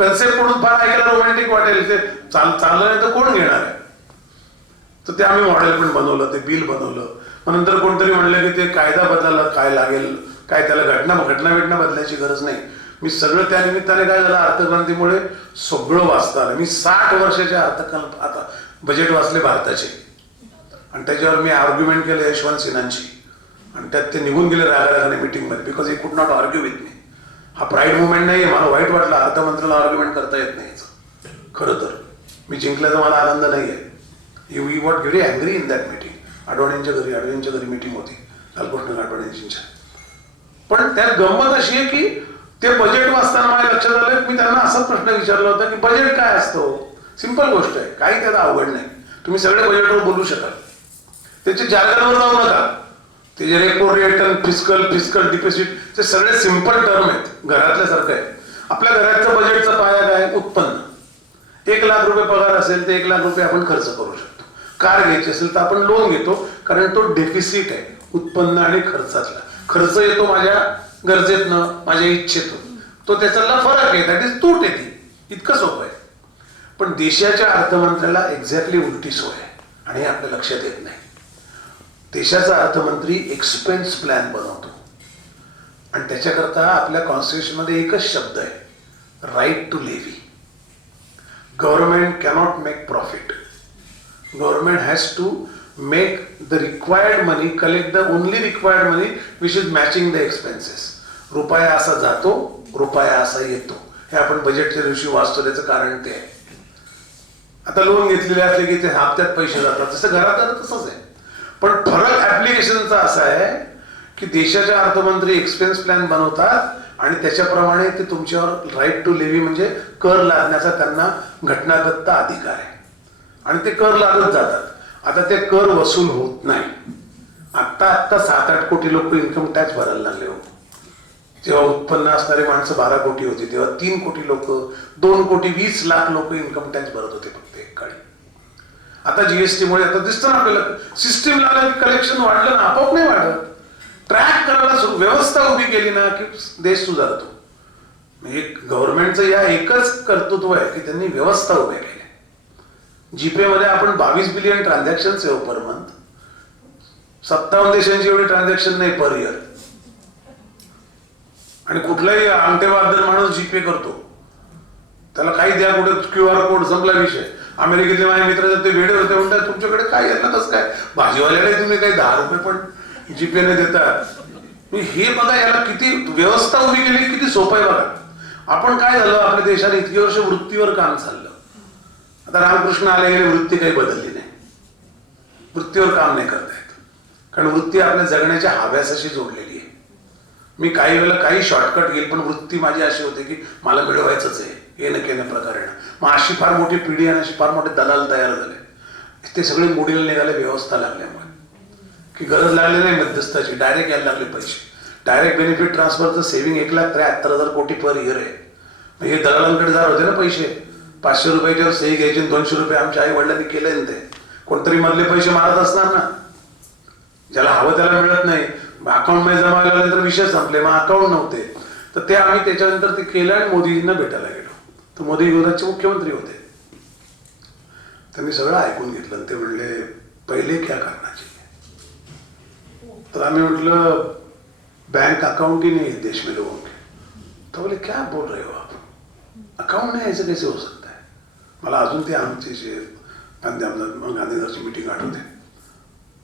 Concept म्हणून फार ऐकायला रोमॅन्टिक वाटेल, ते चाललं नाही तर कोण घेणार आहे. तर ते आम्ही मॉडेल पण बनवलं, ते बिल बनवलं. मग नंतर कोणतरी म्हणलं की ते कायदा बदलायला काय लागेल, काय त्याला घटना बदलायची गरज नाही. मी सगळं त्या निमित्ताने काय झालं, अर्थक्रांतीमुळे सगळं वाचता आलं. मी 60 वर्षाच्या आता बजेट वाचले भारताचे, आणि त्याच्यावर मी आर्ग्युमेंट केलं यशवंत सिन्हांची, आणि त्यात ते निघून गेले रागारागाने मीटिंगमध्ये, because he could not argue with me. हा प्राईड मुवमेंट नाही आहे. मला वाईट वाटलं, अर्थमंत्र्याला आर्ग्युमेंट करता येत नाही. खरं तर मी जिंकल्याचा मला आनंद नाही आहे. We were very angry in that meeting. अडवाणींच्या घरी मीटिंग होती, लालकृष्ण अडवाणींच्या. पण त्यात गंमत अशी आहे की ते बजेट वाचताना माझ्या लक्षात आलं, मी त्यांना असाच प्रश्न विचारला होता की बजेट काय असतं. सिंपल गोष्ट आहे, काही त्याला अवघड नाही. तुम्ही सगळे बजेटवर बोलू शकाल, त्याच्या जार्गनवर जाऊ नका. ते जे रेपो रेट, फिस्कल डिपॉझिट, ते सगळे सिंपल टर्म आहेत, घरातल्यासारखं आहे. आपल्या घराच्या बजेटचा पाया काय, उत्पन्न. 1 लाख रुपये पगार असेल तर 1 लाख रुपये आपण खर्च करू शकतो. कार घ्यायची असेल तर आपण लोन घेतो, कारण तो डेफिसिट आहे उत्पन्न आणि खर्चातला. खर्च येतो माझ्या गरजेतनं, माझ्या इच्छेतून, तो त्याच्यातला फरक आहे, दॅट इज तूट येते. इतकं सोपं आहे. पण देशाच्या अर्थमंत्र्याला एक्झॅक्टली उलटी सोय आहे, आणि हे आपल्या लक्षात येत नाही. देशाचा अर्थमंत्री एक्सपेन्स प्लॅन बनवतो, आणि त्याच्याकरता आपल्या कॉन्स्टिट्यूशनमध्ये एकच शब्द आहे, right to levy. Government cannot make profit. Government has to make the required money, collect the only required money which is matching the expenses. रुपया असा जातो, रुपया असा येतो. हे आपण बजेटच्या दिवशी वाचतो, त्याचं कारण ते आहे. आता लोन घेतलेले असले की ते हप्त्यात पैसे जातात, जसं घरात तसंच आहे. पण फरक ऍप्लिकेशनचा असा आहे की देशाच्या अर्थमंत्री एक्सपेन्स प्लॅन बनवतात, आणि त्याच्याप्रमाणे ते तुमच्यावर राईट टू लेव्ही म्हणजे कर लादण्याचा त्यांना घटनादत्त अधिकार आहे, आणि ते कर लादत जातात. आता ते कर वसूल होत नाही. आत्ता 7-8 कोटी लोक इन्कम टॅक्स भरायला लागले हो. जेव्हा उत्पन्न असणारी माणसं 12 कोटी होती, तेव्हा 3 कोटी लोक, 2 कोटी 20 लाख लोक इन्कम टॅक्स भरत होते फक्त एक काळी. आता जीएसटीमुळे आता दिसतं ना आपल्याला, सिस्टीम लागलं की कलेक्शन वाढलं ना, आपोआप नाही वाढत. ट्रॅक करायला व्यवस्था उभी केली ना की देश सुधारतो. म्हणजे गव्हर्नमेंटचं या एकच कर्तृत्व आहे की त्यांनी व्यवस्था उभ्या केल्या. जीपे मध्ये आपण 22 बिलियन ट्रान्झॅक्शन आहे पर मंथ. 57 देशांची एवढी ट्रान्झॅक्शन नाही पर इयर. आणि कुठलाही अंगठेबहाद्दर माणूस जीपे करतो, त्याला काही द्या, कुठे QR कोड, संपला विषय. अमेरिकेतले माझे मित्र ते वेडे होते, म्हणतात तुमच्याकडे काय यांना कसं काय भाजीवाल्याला तुम्ही काही 10 रुपये पण जीपेने देतात. हे बघा, याला किती व्यवस्था उभी केली, किती सोपं आहे बघा. आपण काय झालं, आपल्या देशाने इतकी वर्ष वृत्तीवर काम चाललं. आता रामकृष्ण आले गेले, वृत्ती काही बदलली नाही. वृत्तीवर काम नाही करता येत, कारण वृत्ती आपल्या जगण्याच्या हव्यासाशी जोडलेली आहे. मी काही वेळेला काही शॉर्टकट घेईल, पण वृत्ती माझी अशी होते की मला मिळवायचंच आहे, येणं केलं प्रकारे. मग अशी फार मोठी पिढी आणि अशी फार मोठे दलाल तयार झाले. ते सगळे मोडीला निघाले व्यवस्था लागल्यामुळे, की गरज लागली नाही मध्यस्थाची, डायरेक्ट यायला लागले पैसे. डायरेक्ट बेनिफिट ट्रान्सफरचं सेव्हिंग 1,73,000 कोटी पर इयर आहे. हे दलालांकडे जात होते ना पैसे, 500 रुपयाच्यावर सही घ्यायची, 200 रुपये आमच्या आई वडिलांनी केले ना. ते कोणतरी मधले पैसे मारत असणार ना, ज्याला हवं त्याला मिळत नाही. अकाउंट मध्ये जमा झाल्यानंतर विषय संपले, मग अकाउंट नव्हते. तर ते आम्ही त्याच्यानंतर ते केलं आणि मोदीजींना भेटायला गेलो. तर मोदी गुजरातचे मुख्यमंत्री होते. त्यांनी सगळं ऐकून घेतलं. ते म्हणले पहिले क्या करना चाहिए. तर आम्ही म्हटलं बैंक अकाउंट ही नहीं देश में लोगों के. तो बोले क्या बोल रहे हो आप, अकाउंट नहीं ऐसे कैसे हो सकता है. मला अजून ते आमचे गांधीनगरची मीटिंग आठवते.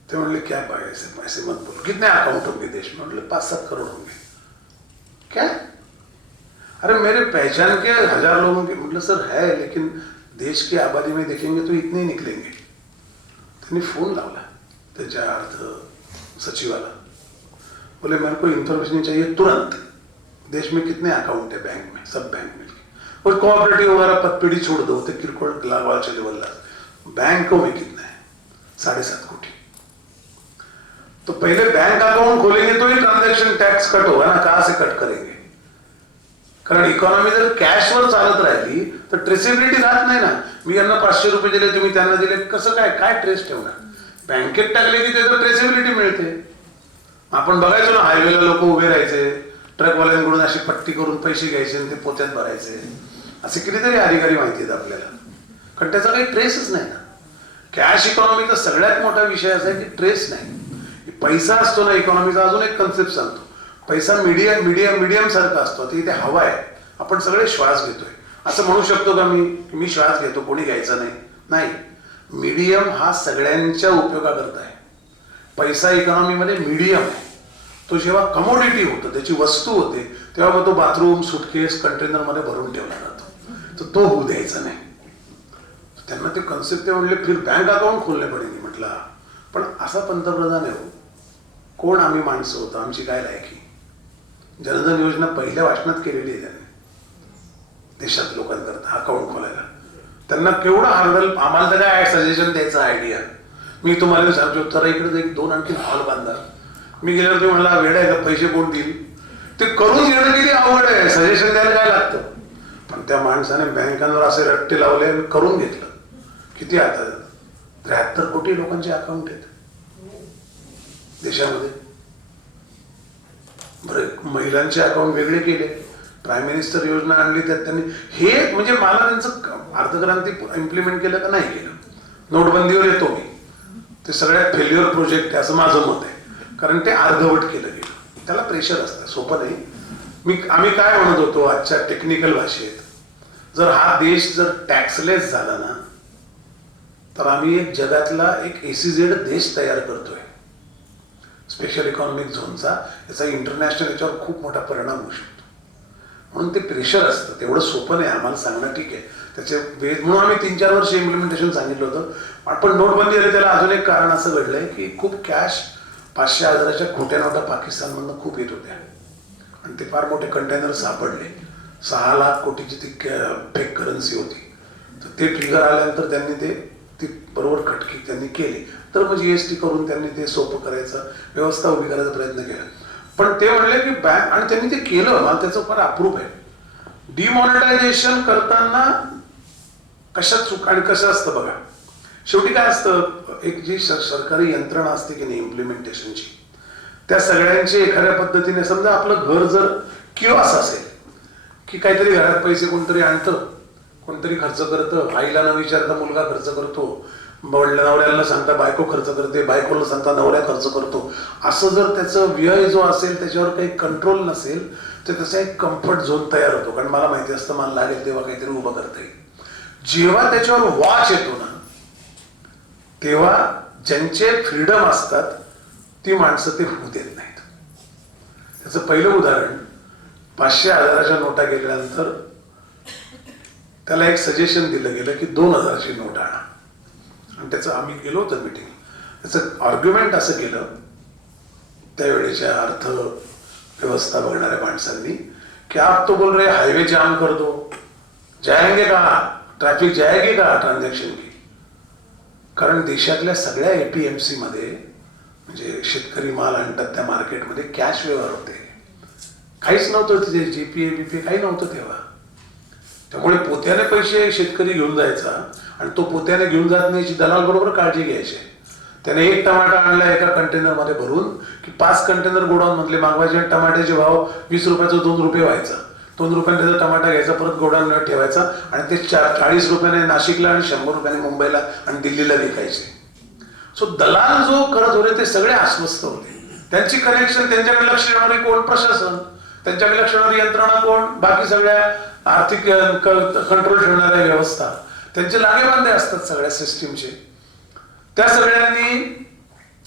ते म्हणले क्या ऐसे मत बोलो, कितने अकाउंट होंगे देश में. मतलब 5-7 करोड़ होंगे. क्या, अरे मेरे पहचान के 1000 लोगों के. मतलब सर है, लेकिन देश की आबादी में देखेंगे तो इतने ही निकलेंगे. त्यांनी फोन लावला त्याच्या अर्थ सचिवाला. बोले मेरे को इन्फॉर्मेशन चाहिए तुरंत, देश में कितने अकाउंट है बैंक में, सब बैंक में. और कोऑपरेटिव वगैरह पदपीढ़ी छोड़ दो, तो किरकोळ लावाच्या लेवलला. बैंकों में कितना है, 7.5 कोटी. तो पहले बैंक अकाउंट खोलेंगे तो ही ट्रांजैक्शन टैक्स कट होगा ना, कहां से कट करेंगे. कारण इकॉनॉमी जर कॅशवर चालत राहिली तर ट्रेसेबिलिटी राहत नाही ना. मी यांना 500 रुपये दिले, तुम्ही त्यांना दिले, कसं काय ट्रेस ठेवणार. बँकेत टाकले की त्याचं ट्रेसेबिलिटी मिळते. आपण बघायचो ना, हायवेला लोक उभे राहायचे, ट्रकवाल्यांकडून अशी पट्टी करून पैसे घ्यायचे आणि ते पोत्यात भरायचे. असे कितीतरी अधिकारी माहिती आहेत आपल्याला, कारण त्याचा काही ट्रेसच नाही ना. कॅश इकॉनॉमीचा सगळ्यात मोठा विषय असा आहे की ट्रेस नाही. पैसा असतो ना इकॉनॉमीचा, अजून एक कन्सेप्ट सांगतो, पैसा मीडियम सारखा असतो. ते इथे हवा आहे, आपण सगळे श्वास घेतोय. असं म्हणू शकतो का मी श्वास घेतो, कोणी घ्यायचा नाही. मीडियम हा सगळ्यांच्या उपयोगाकरता आहे. पैसा इकॉनॉमीमध्ये मीडियम आहे. तो जेव्हा कमोडिटी होतं, त्याची वस्तू होते, तेव्हा मग तो बाथरूम, सुटकेस, कंटेनरमध्ये भरून ठेवला जातो. तर तो होऊ द्यायचा नाही. त्यांना ते कन्सेप्ट ते म्हणले फिर बँक अकाउंट खोलणे पडेल. म्हटलं पण असा पंतप्रधान आहे हो, कोण आम्ही माणसं होतो, आमची काय लायकी. जनधन योजना पहिल्या भाषणात केलेली आहे त्याने देशात लोकांकरता अकाउंट खोलायला. त्यांना केवढं हार्डल, आम्हाला तर काय सजेशन द्यायचं आयडिया. मी तुम्हाला सांगतो, तर इकडे एक 2 आणखी हॉल बांधा. मी गेल्यावर ते म्हणला वेळ आहे का, पैसे कोण देईल. ते करून घेणं किती अवघड आहे, सजेशन द्यायला काय लागतं. पण त्या माणसाने बँकांवर असे रट्टे लावले आणि करून घेतलं. किती आता 73 कोटी लोकांचे अकाउंट आहेत देशामध्ये. बरं, महिलांचे अकाउंट वेगळे केले, प्राईम मिनिस्टर योजना आणली, त्यात त्यांनी हे म्हणजे मला त्यांचं अर्थक्रांती इम्प्लिमेंट केलं का नाही केलं. नोटबंदीवर येतो मी, ते सगळ्यात फेल्युअर प्रोजेक्ट आहे असं माझं मत आहे. कारण ते अर्धवट केलं गेलं, त्याला प्रेशर असतं, सोपं नाही. आम्ही काय म्हणत होतो आजच्या टेक्निकल भाषेत, जर हा देश जर टॅक्सलेस झाला ना, तर आम्ही एक जगातला एक एसीझेड देश तयार करतोय, स्पेशल इकॉनॉमिक झोनचा. याचा इंटरनॅशनल याच्यावर खूप मोठा परिणाम होऊ शकतो. म्हणून ते प्रेशर असतं, तेवढं सोपं नाही आम्हाला सांगणं. ठीक आहे, त्याचे म्हणून आम्ही 3-4 वर्ष इम्प्लिमेंटेशन सांगितलं होतं. पण नोटबंदी आली त्याला अजून एक कारण असं घडलंय की खूप कॅश 500,000च्या खोट्या नोटा पाकिस्तानमधून खूप येत होत्या आणि ते फार मोठे कंटेनर सापडले. 6 लाख कोटीची ती फेक करन्सी होती. तर ते ट्रिगर आल्यानंतर त्यांनी ती बरोबर खटकी त्यांनी केली. तर मग GST करून त्यांनी ते सोपं करायचं, व्यवस्था उभी करायचा प्रयत्न केला. पण ते म्हणले की बँक, आणि त्यांनी ते केलं, मला त्याचं फार अप्रूप आहे. डिमॉनिटायझेशन करताना कशात चूक आणि कसं असतं बघा. शेवटी काय असतं, एक जी सरकारी यंत्रणा असते की नाही इम्प्लिमेंटेशनची, त्या सगळ्यांची एखाद्या पद्धतीने, समजा आपलं घर जर किओस असेल की काहीतरी घरात पैसे कोणतरी आणतं, कोणतरी खर्च करतं, आईला न विचारता मुलगा खर्च करतो, नवऱ्याला सांगता बायको खर्च करते, बायकोला सांगता नवऱ्या खर्च करतो. असं जर त्याचं व्यय जो असेल त्याच्यावर काही कंट्रोल नसेल तर त्याचा एक कम्फर्ट झोन तयार होतो. कारण मला माहिती असतं मला लागेल तेव्हा काहीतरी उभं करता येईल. जेव्हा त्याच्यावर वॉच येतो ना, तेव्हा ज्यांचे फ्रीडम असतात ती माणसं ते होऊ देत नाहीत. त्याचं पहिलं उदाहरण, 500,000च्या नोटा गेल्यानंतर त्याला एक सजेशन दिलं गेलं की 2,000ची नोट आणा. आणि त्याचं आम्ही गेलो होतो मीटिंग, त्याचं आर्ग्युमेंट असं केलं त्यावेळेच्या अर्थव्यवस्था बघणाऱ्या माणसांनी की आप तो बोल रहे हाईवे जाम कर दो, जाएंगे का, ट्रॅफिक जाएगी का ट्रान्झॅक्शन की. कारण देशातल्या सगळ्या APMC मध्ये, म्हणजे शेतकरी माल आणतात त्या मार्केटमध्ये कॅश व्यवहार होते. काहीच नव्हतं तिथे, GPA BPA काही नव्हतं तेव्हा. त्यामुळे पोत्याने पैसे शेतकरी घेऊन जायचा आणि तो पोत्याने घेऊन जात नाही याची दलाल बरोबर काळजी घ्यायची. त्याने 1 टमाटा आणला एका कंटेनरमध्ये भरून की 5 कंटेनर गोडाऊन मधले मागवायचे. टमाट्याचे भाव 20 रुपयाचा 2 रुपये व्हायचा. 2 रुपयाने त्याचा टमाटा घ्यायचा, परत गोडाऊनला ठेवायचा आणि ते 40 रुपयाने नाशिकला आणि 100 रुपयाने मुंबईला आणि दिल्लीला विकायचे. सो दलाल जो करत होते ते सगळे अस्वस्थ होते. त्यांची कनेक्शन, त्यांच्याकडे लक्ष देणारी कोण, प्रशासन, त्यांच्याकडे लक्ष देणारी यंत्रणा कोण, बाकी सगळ्या आर्थिक कंट्रोल ठेवणाऱ्या व्यवस्था, त्यांचे लागेबांधे असतात सगळ्या सिस्टीमचे. त्या सगळ्यांनी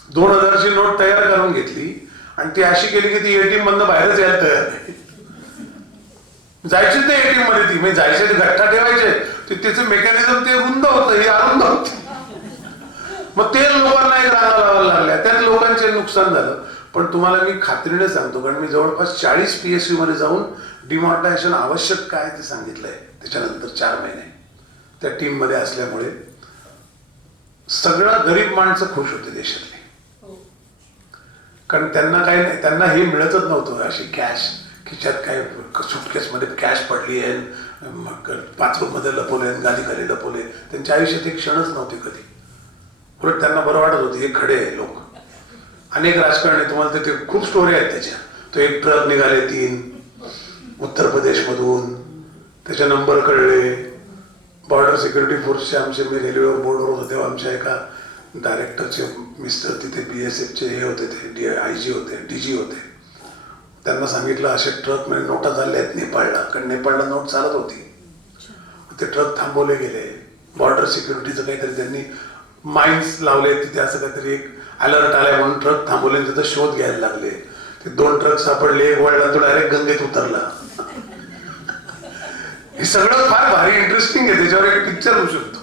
2,000ची नोट तयार करून घेतली आणि ती अशी केली की ती ATM मधनं बाहेरच यायला तयार नाही. जायचे ते ATM मध्ये, ती म्हणजे जायचे ते गठ्ठा ठेवायचे, त्याचं मेकॅनिझम ते रुंद होतं, हे अरुंद होतं. मग ते लोकांना एक रांगा लावायला लागल्या, त्यात लोकांचे नुकसान झालं. पण तुम्हाला मी खात्रीने सांगतो, कारण मी जवळपास 40 PSU मध्ये जाऊन डिमॉनिटायझेशन आवश्यक काय ते सांगितलंय. त्याच्यानंतर 4 महिने त्या टीम मध्ये असल्यामुळे सगळं गरीब माणसं खुश होते देशातली. कारण त्यांना काही नाही, त्यांना हे मिळतच नव्हतं अशी कॅश. खिच्यात काय सुटकेस मध्ये कॅश पडली आहे, बाथरूम मध्ये लपवले, गादी खाली लपवले. त्यांच्या आयुष्यात एक क्षणच नव्हती कधी. उलट त्यांना बरं वाटत होतं, हे खडे आहे लोक. अनेक राजकारणी, तुम्हाला तिथे खूप स्टोरी आहेत त्याच्या. तो एक ट्रक निघाले 3 उत्तर प्रदेश मधून, त्याचे नंबर कळले. बॉर्डर सिक्युरिटी फोर्सचे आमचे, मी रेल्वेवर बोर्डवर होतो तेव्हा आमच्या एका डायरेक्टरचे मिस्टर तिथे BSFचे हे होते, ते IG होते, DG होते. त्यांना सांगितलं असे ट्रक म्हणजे नोटा चालल्या आहेत नेपाळला, कारण नेपाळला नोट चालत होती. ते ट्रक थांबवले गेले. बॉर्डर सिक्युरिटीचं काहीतरी त्यांनी माइन्स लावले तिथे, असं काहीतरी एक अलर्ट आलाय म्हणून ट्रक थांबवले, तिथं शोध घ्यायला लागले. ते 2 ट्रक सापडले, एक वळला तो डायरेक्ट गंगेत उतरला. हे सगळं फार भारी इंटरेस्टिंग आहे, त्याच्यावर एक पिक्चर होऊ शकतो.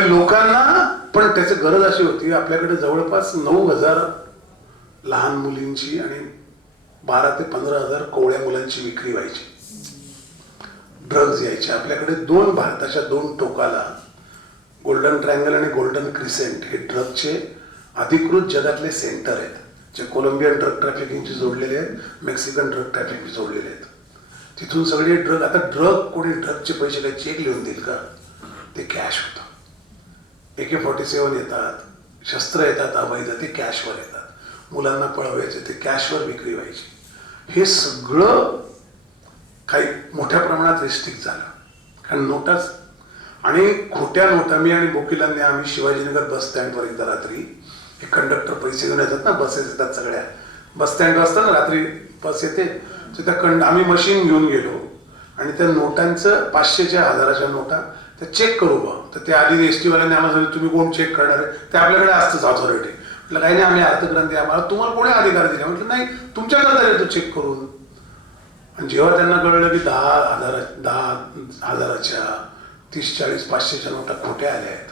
लोकांना पण त्याची गरज अशी होती, आपल्याकडे जवळपास 9,000 लहान मुलींची आणि 12,000 ते 15,000 कोवळ्या मुलांची विक्री व्हायची. ड्रग्ज यायचे आपल्याकडे. भारताच्या 2 टोकाला गोल्डन ट्रायंगल आणि गोल्डन क्रिसेंट हे ड्रगचे अधिकृत जगातले सेंटर आहेत, जे कोलंबियन ड्रग ट्रॅफिकिंगशी जोडलेले आहेत, मेक्सिकन ड्रग ट्रॅफिकिंगशी जोडलेले आहेत. तिथून सगळे ड्रग, आता कोणी ड्रगचे पैसे काही चेक लिहून देईल का? ते कॅश होतं. AK-47 येतात, शस्त्र येतात अवैध, ते कॅशवर येतात. मुलांना पळवायचे, ते कॅशवर विक्री व्हायची. हे सगळं काही मोठ्या प्रमाणात रिस्ट्रिक्ट झालं, कारण नोटाच आणि खोट्या नोटा. मी आणि बोकिलांनी आम्ही शिवाजीनगर बस स्टँडवर एकदा रात्री, हे कंडक्टर पैसे घेऊन येतात ना, बसेस येतात सगळ्या, बस स्टँड असतं ना, रात्री बस येते, तर त्या आम्ही मशीन घेऊन गेलो आणि त्या नोटांचं 500च्या 1000च्या नोटा त्या चेक करू बा. तर ते आधी ST वाल्यांनी आम्हाला सांगितलं तुम्ही कोण चेक करणार आहे? ते आपल्याकडे असतंच ऑथॉरिटी. म्हटलं काही नाही, आम्ही अर्थक्रांती, आम्हाला तुम्हाला कोणी अधिकार दिला? म्हटलं नाही, तुमच्याकडे येतो चेक करून. आणि जेव्हा त्यांना कळलं की 10,000च्या 30-40 500च्या नोटा खोट्या आल्या आहेत,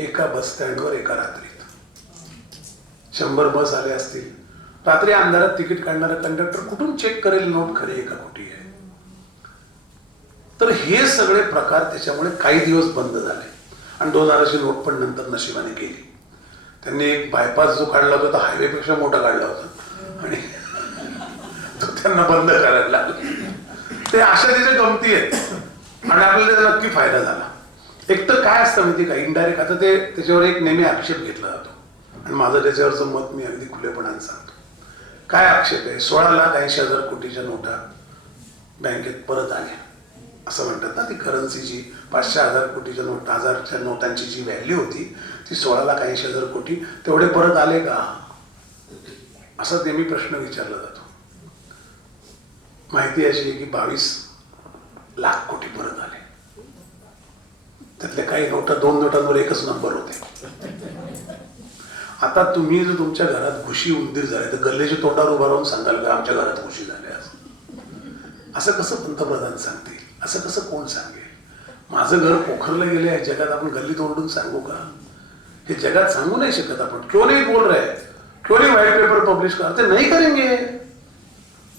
एका बस स्टँडवर एका रात्रीत 100 बस आले असतील. रात्री अंधारात तिकीट काढणारा कंडक्टर कुठून चेक करेल नोट खरी आहे का खोटी आहे? तर हे सगळे प्रकार त्याच्यामुळे काही दिवस बंद झाले. आणि 2000ची नोट पण नंतर नशिबाने केली. त्यांनी एक बायपास जो काढला होता, तो हायवेपेक्षा मोठा काढला होता आणि तो त्यांना बंद करायला लागला. ते अशा त्याच्या गमती आहेत आणि आपल्याला त्याचा नक्की फायदा झाला. एक तर काय असतं माहिती का, इनडायरेक्ट. आता ते त्याच्यावर एक नेहमी आक्षेप घेतला जातो आणि माझं त्याच्यावरचं मत मी अगदी खुलेपणाने सांगतो. काय आक्षेप आहे? 16,80,000 कोटीच्या नोटा बँकेत परत आल्या असं म्हणतात ना. ती करन्सी जी 500,000 कोटीच्या नोट, 1000च्या नोटांची जी व्हॅल्यू होती ती 16,80,000 कोटी, तेवढे परत आले का असा नेहमी प्रश्न विचारला जातो. माहिती अशी आहे की 22 लाख कोटी परत आले. त्यातल्या काही नोटा, 2 नोटांवर एकच नंबर होते. आता तुम्ही जर तुमच्या घरात घुशी उंदीर झाले तर गल्लीच्या तोंडावर उभा राहून सांगाल का आमच्या घरात घुशी झाल्या? असं कसं पंतप्रधान सांगतील? असं कसं कोण सांगेल? माझं घर पोखरलं गेले आहे जगात, आपण गल्लीत ओरडून सांगू का? हे जगात सांगू नाही शकत आपण. क्यों नहीं बोल रहे, क्यों नहीं व्हाईट पेपर पब्लिश करते? नाही करेंगे.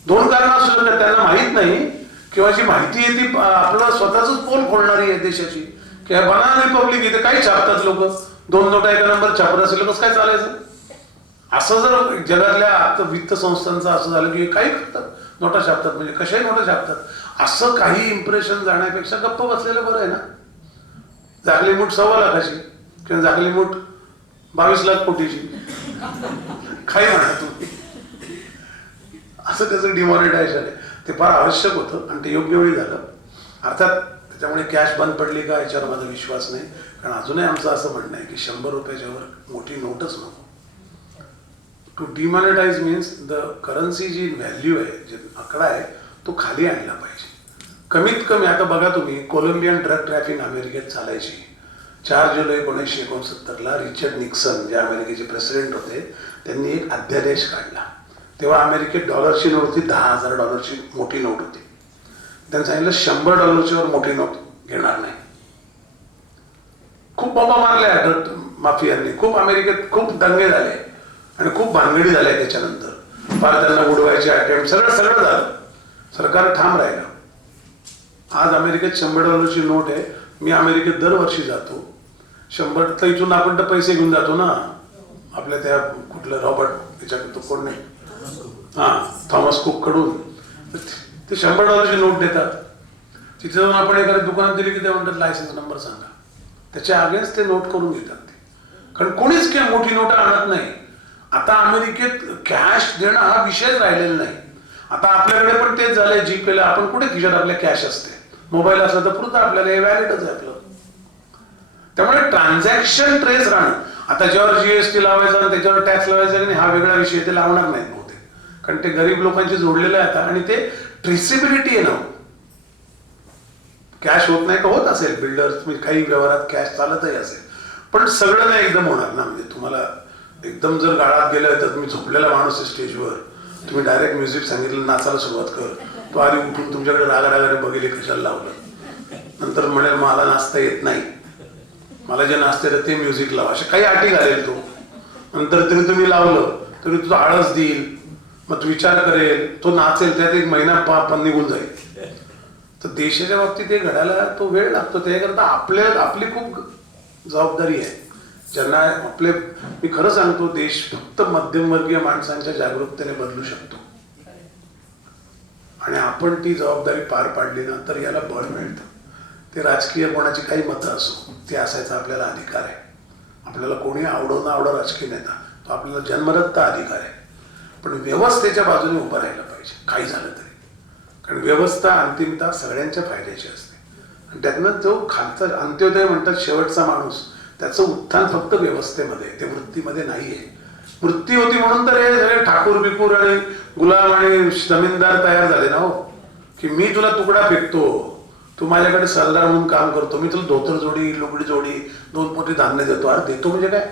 2 कारण असू शकतात. त्यांना माहित नाही किंवा जी माहिती आहे ती आपलं स्वतःच पोल फोडणारी आहे देशाची. किंवा बनाना रिपब्लिक इथे काही छापतात लोक, 2 नोटा एका नंबर छापत असेल कसं काय चालायचं? असं जर जगातल्या वित्त संस्थांचं असं झालं की काही करतात, नोटा छापतात, म्हणजे कशाही नोटा छापतात, असं काही इम्प्रेशन जाण्यापेक्षा गप्प बसलेलं बरं आहे ना. जागली मूठ 1.25 लाखाची किंवा जागली मूठ 22 लाख कोटीची, काही म्हणा तुम्ही. असं त्याचं डिमॉनिटायझेशन आहे. ते फार आवश्यक होतं आणि ते योग्य वेळी झालं. अर्थात त्याच्यामुळे कॅश बंद पडली का याच्यावर माझा विश्वास नाही, कारण अजूनही आमचं असं म्हणणं आहे की 100 रुपयाच्या वर मोठी नोटच नको. To demonetise means the currency जी व्हॅल्यू आहे, जे आकडा आहे, तो खाली आणला पाहिजे. कमीत कमी आता बघा तुम्ही, कोलंबियन ड्रग ट्रॅफिक अमेरिकेत चालायची. 4 जुलै 1969ला रिचर्ड निक्सन जे अमेरिकेचे प्रेसिडेंट होते, त्यांनी एक अध्यादेश काढला. तेव्हा अमेरिकेत डॉलरची नोट होती, $10,000 मोठी नोट होती. त्यांनी सांगितलं $100 वर मोठी नोट घेणार नाही. खूप बाबा मारल्या ड्रग माफियांनी, खूप अमेरिकेत खूप दंगे झाले आणि खूप भानगडी झाल्या. त्याच्यानंतर फार त्यांना उडवायचे अटेम्प्ट, सगळं झालं. सरकार ठाम राहिलं. आज अमेरिकेत $100 नोट आहे. मी अमेरिकेत दरवर्षी जातो. 100 तर इथून आपण तर पैसे घेऊन जातो ना, आपल्या त्या कुठलं रॉबर्ट त्याच्याकडे, तो कोण नाही, थॉमस कुक कडून ते $100 नोट देतात. तिथे जाऊन आपण एखाद्या दुकानात दिली की ते म्हणतात लायसन्स नंबर सांगा. त्याच्या अगेन्स्ट ते नोट करून घेतात ते, कारण कोणीच काय मोठी नोट आणत नाही. आता अमेरिकेत कॅश देणं हा विषयच राहिलेला नाही. आता आपल्याकडे पण तेच झालंय, जीपेला आपण कुठे खिशात आपल्या कॅश असते, मोबाईल असला तर पुरतं आपल्याला, हे व्हॅलिडच आहे आपलं. त्यामुळे ट्रान्झॅक्शन ट्रेस राहणं, आता ज्यावर जीएसटी लावायचा आणि त्याच्यावर टॅक्स लावायचा की नाही हा वेगळा विषय, ते लावणार नाहीत बहुतेक, कारण ते गरीब लोकांशी जोडलेलं आहे आता, आणि ते ट्रेसेबिलिटी आहे ना. कॅश होत नाही का, होत असेल बिल्डर्स काही व्यवहारात कॅश चालतही असेल, पण सगळं नाही एकदम होणार ना. म्हणजे तुम्हाला एकदम जर गाळात गेलं तर तुम्ही झोपलेला माणूस आहे स्टेजवर, तुम्ही डायरेक्ट म्युझिक सांगितलं नाचायला सुरुवात कर, तो आधी उठून तुमच्याकडे रागारागाने बघेल कशाला लावलं, नंतर म्हणेल मला नाचता येत नाही, मला जे नाचते तर ते म्युझिक लावा, अशा काही अटी घालेल तो. नंतर तरी तुम्ही लावलं तरी तुझा आळस देईल, मग तो विचार करेल, तो नाचेल, त्यात एक महिना पण निघून जाईल. तर देशाच्या बाबतीत हे घडायला तो वेळ लागतो. त्याकरता आपली खूप जबाबदारी आहे. ज्यांना आपले, मी खरं सांगतो, देश फक्त मध्यमवर्गीय माणसांच्या जागरूकतेने बदलू शकतो, आणि आपण ती जबाबदारी पार पाडली ना तर याला बळ मिळतं. ते राजकीय कोणाची काही मतं असो, ते असायचा आपल्याला अधिकार आहे. आपल्याला कोणी आवडो ना आवडो राजकीय नेता, तो आपल्याला जन्मदत्ता अधिकार आहे. पण व्यवस्थेच्या बाजूने उभं राहायला पाहिजे काही झालं तरी, कारण व्यवस्था अंतिमता सगळ्यांच्या फायद्याची असते. आणि त्यातनं जो खालचा अंत्योदय म्हणतात शेवटचा माणूस, त्याचं उत्थान फक्त व्यवस्थेमध्ये, ते वृत्तीमध्ये नाहीये. वृत्ती होती म्हणून तर हे सगळे ठाकूर बिकूर आणि गुलाम आणि जमीनदार तयार झाले ना हो, की मी तुला तुकडा फेकतो, तू माझ्याकडे सरदार म्हणून काम करतो, मी तुला धोतर जोडी, लुगडी जोडी, 2 पोती धान्य देतो. अरे देतो म्हणजे काय,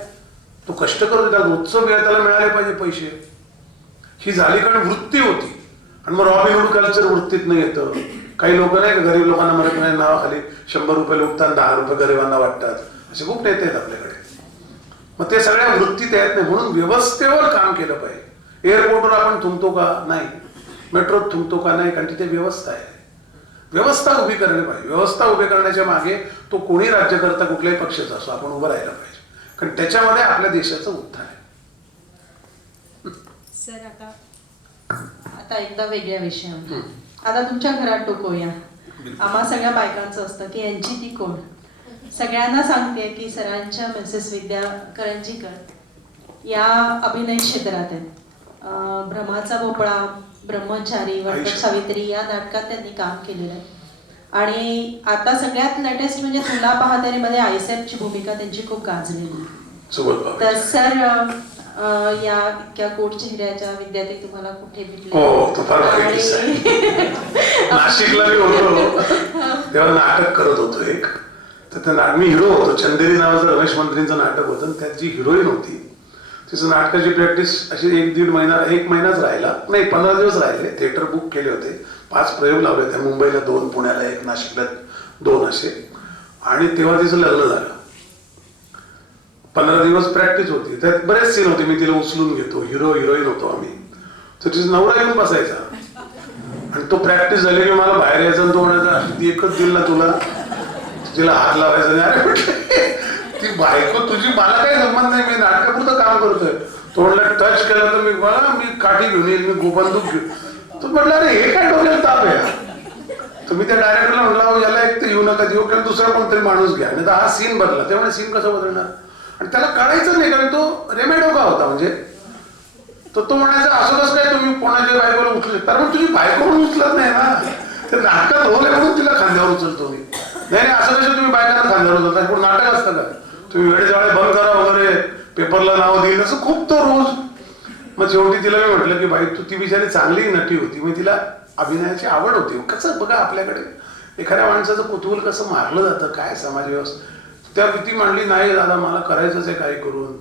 तू कष्ट करतो, त्याला उत्सव त्याला मिळाले पाहिजे पैसे. ही झाली कारण वृत्ती होती. आणि मग रॉबिनहूड कल्चर वृत्तीतनं येतं. काही लोक नाही का गरीब लोकांना मरत नाही नावाखाली 100 रुपये लुटतात, 10 रुपये गरिबांना वाटतात, असे खूप नेते आहेत आपल्याकडे. मग ते सगळ्या वृत्तीत येत नाही, म्हणून व्यवस्थेवर काम केलं पाहिजे. एअरपोर्टवर आपण थुंकतो का नाही, मेट्रोत थुंकतो का नाही, कारण तिथे व्यवस्था आहे. व्यवस्था उभी करणे पाहिजे. व्यवस्था उभी करण्याच्या मागे तो कोणी राज्यकर्ता कुठल्याही पक्षाचा असो, आपण उभं राहायला पाहिजे, कारण त्याच्यामध्ये आपल्या देशाचं उत्थान आहे. सर आता एकदा वेगळ्या विषयावर, आता तुमच्या घरात डोकवूया. आम्हा सगळ्या बायकांचं असतं की यांची ती कोण. सगळ्यांना सांगते की सरांच्या मिसेस विद्या करंजीकर या अभिनय क्षेत्रात आहेत. भ्रमाचा भोपळा, ब्रह्मचारी, वटपट सावित्री या नाटकात त्यांनी काम केलेलं आहे. आणि आता सगळ्यात लेटेस्ट म्हणजे तुला पाहतेरी मध्ये आईसॅफची भूमिका त्यांची खूप गाजलेली. तर सर या इतक्या कोट चेहऱ्याच्या विद्यार्थी तुम्हाला कुठे भेटले? नाशिकला मी होतो तेव्हा नाटक करत होतो एक, तर त्या मी हिरो होतो. चंदेरी नावाचं रमेश मंत्रींचं नाटक होतं, त्यात जी हिरोईन होती तिचं नाटकाची प्रॅक्टिस अशी 1 महिनाच राहिला नाही, 15 दिवस राहिले. थिएटर बुक केले होते, 5 प्रयोग लावले होते, मुंबईला 2, पुण्याला 1, नाशिकला 2 असे. आणि तेव्हा तिचं लग्न झालं. 15 दिवस प्रॅक्टिस होती, त्यात बरेच सीन होते. मी तिला उचलून घेतो, हिरो हिरोईन होतो आम्ही. तर तिचा नवरा येऊन बसायचा आणि तो प्रॅक्टिस झाली की मला बाहेर यायचा आणि तो म्हणायचा ती एकच दिल ना तुला, तिला हात लावायचा नाही. अरे म्हटलं ती बायको तुझी, मला काही संबंध नाही, मी नाटकापुरतं काम करतोय. तो म्हटलं टच केलं तर मी काठी घेऊन येईल, मी बंदूक घेऊन. तो म्हटलं अरे हे काय डोक्याला ताप आहे. तर मी त्या डायरेक्टरला म्हटलं याला एक तर येऊ नका देऊ, किंवा दुसरा कोणतरी माणूस घ्या, नाही तर हा सीन बदला. त्यामुळे सीन कसा बदलणार, आणि त्याला कळायचं नाही, कारण तो रेमेडोका होता. म्हणजे तो म्हणायचा असं कसं काय तुम्ही कोणाच्या बायकोला उचलू शकता, मग तुझी बायको म्हणून उचलत नाही ना, ते नाटकात होले म्हणून तिला खांद्यावर उचलतो मी. नाही असं कसं तुम्ही बायकांना खांद्यावर उचलता, पण नाटक असतं का तुम्ही वेळे जाळे बंद करा वगैरे, पेपरला नाव देईल, असं खूप तो रोज. मग शेवटी तिला मी म्हटलं की बाई ती बिचारी चांगली नटी होती, मग तिला अभिनयाची आवड होती. कसं बघा आपल्याकडे एखाद्या माणसाचं कुतूहल कसं मारलं जातं, काय समाज व्यवस्था. त्या ती म्हणली नाही दादा मला करायचंच आहे काही करून.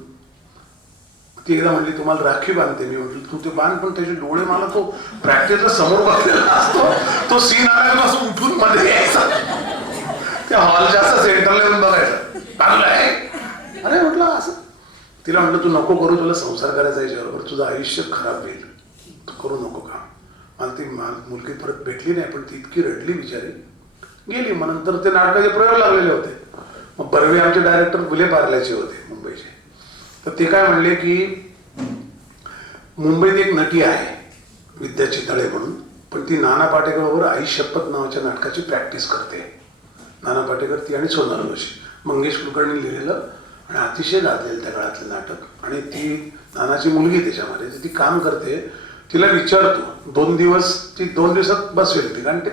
ती एकदा म्हणली तुम्हाला राखी बांधते. मी म्हटलं तू ते बांध, पण त्याचे डोळे मला तो प्रॅक्टिसला समोर बघलेला असतो, तो सीन आल्यापासून उठून मध्ये यायचा, त्या हॉलच्या असं सेंटरला येऊन बघायचं चांगलं आहे. अरे म्हटलं असं. तिला म्हटलं तू नको करू, तुला संसार करायचा याच्याबरोबर, तुझं आयुष्य खराब होईल, तू करू नको काम. मला ती मुलगी परत भेटली नाही, पण ती इतकी रडली बिचारी, गेली. मग नंतर ते नाटकाचे प्रयोग लागलेले होते. मग बर्वे आमचे डायरेक्टर बुले पार्ल्याचे होते मुंबईचे. तर ते काय म्हणले की मुंबईत एक नटी आहे विद्या चितळे म्हणून, पण ती नाना पाटेकर बरोबर आई शपथ नावाच्या नाटकाची प्रॅक्टिस करते. नाना पाटेकर, ती आणि सोनाल जोशी, मंगेश कुलकर्णी लिहिलेलं आणि अतिशय गाजलेलं त्या काळातलं नाटक. आणि ती नानाची मुलगी त्याच्यामध्ये ती काम करते. तिला विचारतो 2 दिवस, ती 2 दिवसात बसवेल ती, कारण ते